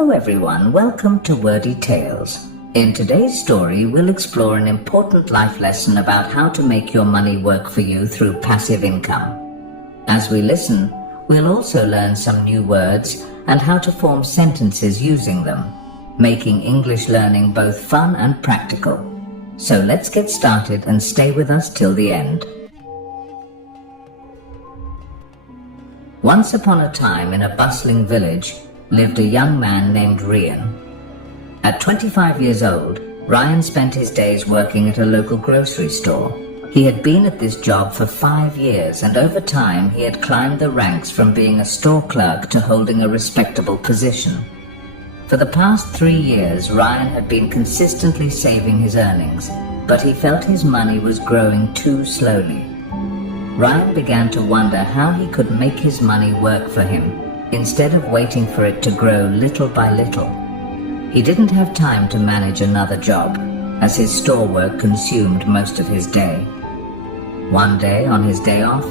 Hello everyone, welcome to Wordy Tales. In today's story, we'll explore an important life lesson about how to make your money work for you through passive income. As we listen, we'll also learn some new words and how to form sentences using them, making English learning both fun and practical. So let's get started and stay with us till the end. Once upon a time in a bustling village lived a young man named Ryan. At 25 years old, Ryan spent his days working at a local grocery store. He had been at this job for 5 years, and over time he had climbed the ranks from being a store clerk to holding a respectable position. For the past 3 years, Ryan had been consistently saving his earnings, but he felt his money was growing too slowly. Ryan began to wonder how he could make his money work for him, instead of waiting for it to grow little by little. He didn't have time to manage another job, as his store work consumed most of his day. One day, on his day off,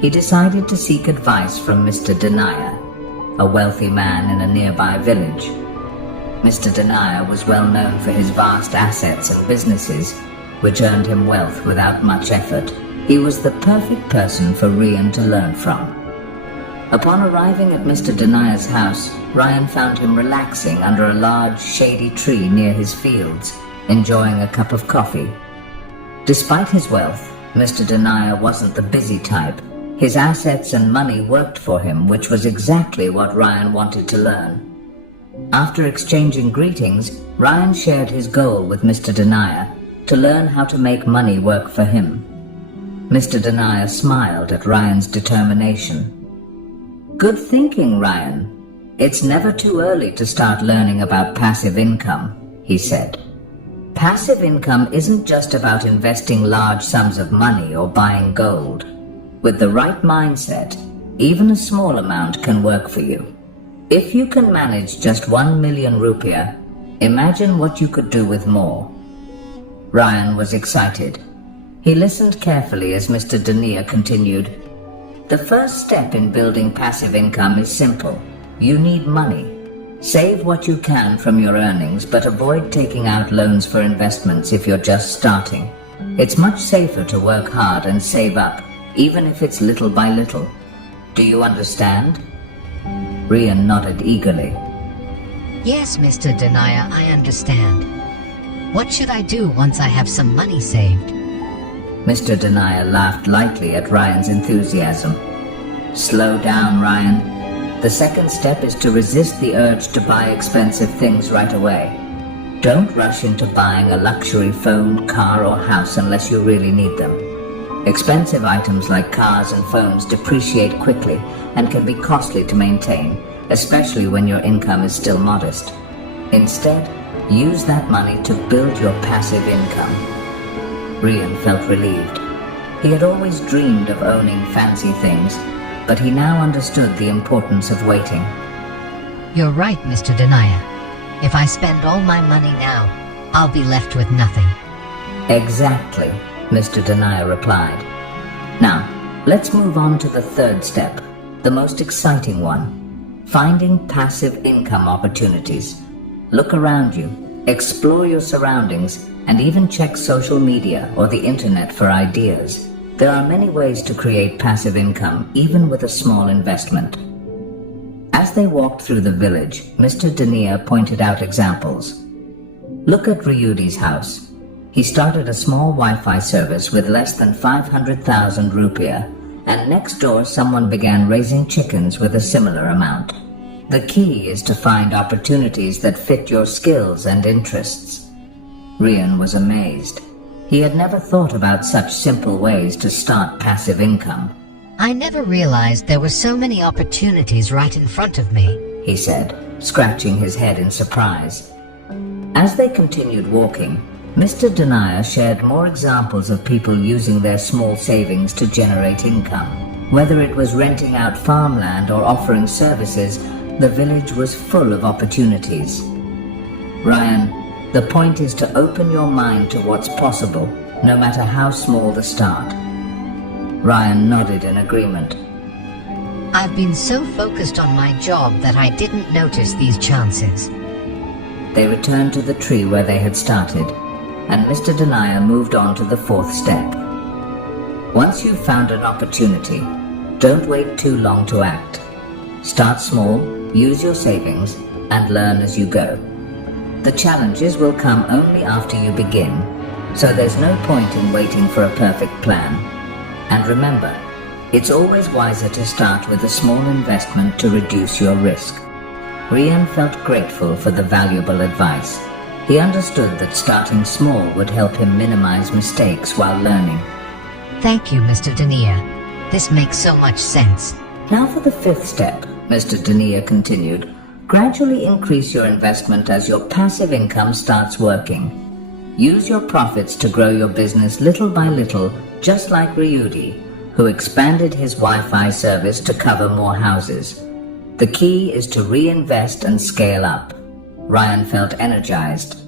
he decided to seek advice from Mr. Naila, a wealthy man in a nearby village. Mr. Naila was well known for his vast assets and businesses, which earned him wealth without much effort. He was the perfect person for Ryan to learn from. Upon arriving at Mr. Naila's house, Ryan found him relaxing under a large, shady tree near his fields, enjoying a cup of coffee. Despite his wealth, Mr. Naila wasn't the busy type. His assets and money worked for him, which was exactly what Ryan wanted to learn. After exchanging greetings, Ryan shared his goal with Mr. Naila to learn how to make money work for him. Mr. Naila smiled at Ryan's determination. "Good thinking, Ryan. It's never too early to start learning about passive income," he said. "Passive income isn't just about investing large sums of money or buying gold. With the right mindset, even a small amount can work for you. If you can manage just 1 million rupiah, imagine what you could do with more." Ryan was excited. He listened carefully as Mr. Naila continued. "The first step in building passive income is simple. You need money. Save what you can from your earnings, but avoid taking out loans for investments if you're just starting. It's much safer to work hard and save up, even if it's little by little. Do you understand?" Ryan nodded eagerly. "Yes, Mr. Naila, I understand. What should I do once I have some money saved?" Mr. Naila laughed lightly at Ryan's enthusiasm. "Slow down, Ryan. The second step is to resist the urge to buy expensive things right away. Don't rush into buying a luxury phone, car, or house unless you really need them. Expensive items like cars and phones depreciate quickly and can be costly to maintain, especially when your income is still modest. Instead, use that money to build your passive income." Ryan felt relieved. He had always dreamed of owning fancy things, but he now understood the importance of waiting. "You're right, Mr. Naila. If I spend all my money now, I'll be left with nothing." "Exactly," Mr. Naila replied. "Now, let's move on to the third step, the most exciting one, finding passive income opportunities. Look around you, explore your surroundings, and even check social media or the internet for ideas. There are many ways to create passive income, even with a small investment." As they walked through the village, Mr. Naila pointed out examples. Look at Ryudi's house. He started a small Wi-Fi service with less than 500,000 rupiah, and next door someone began raising chickens with a similar amount. The key is to find opportunities that fit your skills and interests. Ryan was amazed. He had never thought about such simple ways to start passive income. "I never realized there were so many opportunities right in front of me," he said, scratching his head in surprise. As they continued walking, Mr. Naila shared more examples of people using their small savings to generate income. Whether it was renting out farmland or offering services, the village was full of opportunities. "Ryan, the point is to open your mind to what's possible, no matter how small the start." Ryan nodded in agreement. I've been so focused on my job that I didn't notice these chances. They returned to the tree where they had started, and Mr. Denier moved on to the fourth step. Once you've found an opportunity, don't wait too long to act. Start small, use your savings, and learn as you go. The challenges will come only after you begin, so there's no point in waiting for a perfect plan. And remember, it's always wiser to start with a small investment to reduce your risk. Rian felt grateful for the valuable advice. He understood that starting small would help him minimize mistakes while learning. Thank you, Mr. Denier. This makes so much sense. Now for the fifth step, Mr. Denier continued. Gradually increase your investment as your passive income starts working. Use your profits to grow your business little by little, just like Ryudi, who expanded his Wi-Fi service to cover more houses. The key is to reinvest and scale up. Ryan felt energized.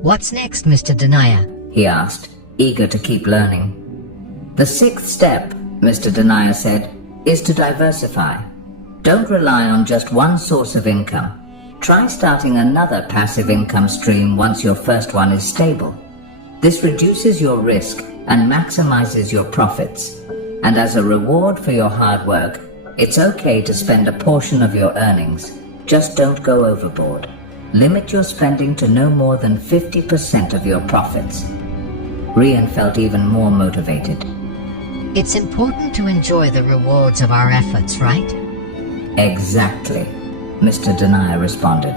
What's next, Mr. Denier? He asked, eager to keep learning. The sixth step, Mr. Denier said, is to diversify. Don't rely on just one source of income. Try starting another passive income stream once your first one is stable. This reduces your risk and maximizes your profits. And as a reward for your hard work, it's okay to spend a portion of your earnings. Just don't go overboard. Limit your spending to no more than 50% of your profits. Rian felt even more motivated. It's important to enjoy the rewards of our efforts, right? Exactly, Mr. Denier responded.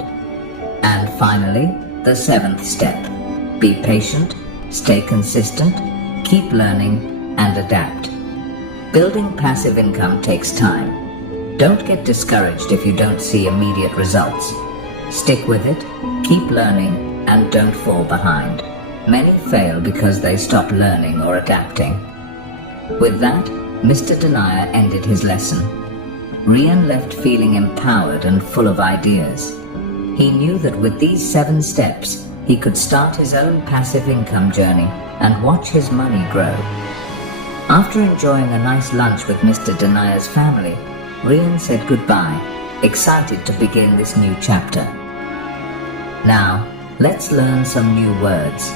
And finally, the seventh step. Be patient, stay consistent, keep learning, and adapt. Building passive income takes time. Don't get discouraged if you don't see immediate results. Stick with it, keep learning, and don't fall behind. Many fail because they stop learning or adapting. With that, Mr. Denier ended his lesson. Rian left feeling empowered and full of ideas. He knew that with these 7 steps, he could start his own passive income journey and watch his money grow. After enjoying a nice lunch with Mr. Denier's family, Rian said goodbye, excited to begin this new chapter. Now, let's learn some new words.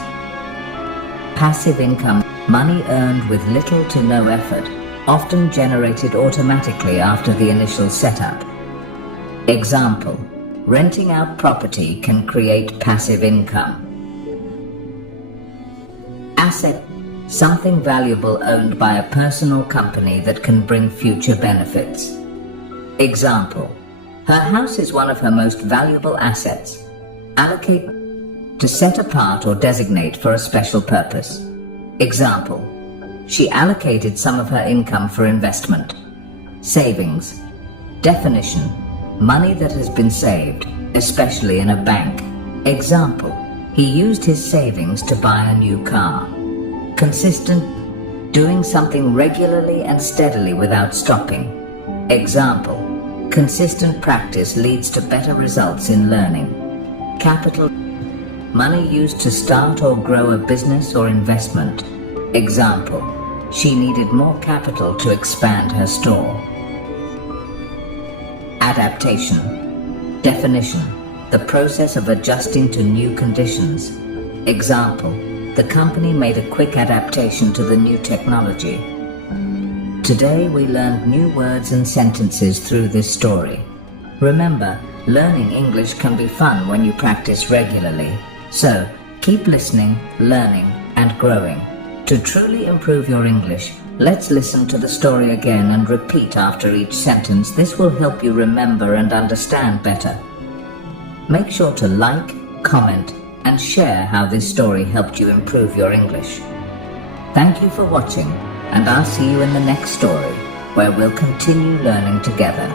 Passive income, money earned with little to no effort, often generated automatically after the initial setup. Example, renting out property can create passive income. Asset, something valuable owned by a person or company that can bring future benefits. Example, her house is one of her most valuable assets. Allocate to set apart or designate for a special purpose. Example, she allocated some of her income for investment. Savings. Definition, money that has been saved, especially in a bank. Example, he used his savings to buy a new car. Consistent, doing something regularly and steadily without stopping. Example, consistent practice leads to better results in learning. Capital, money used to start or grow a business or investment. Example, she needed more capital to expand her store. Adaptation. Definition, the process of adjusting to new conditions. Example, the company made a quick adaptation to the new technology. Today we learned new words and sentences through this story. Remember, learning English can be fun when you practice regularly. So, keep listening, learning, and growing. To truly improve your English, let's listen to the story again and repeat after each sentence. This will help you remember and understand better. Make sure to like, comment, and share how this story helped you improve your English. Thank you for watching, and I'll see you in the next story, where we'll continue learning together.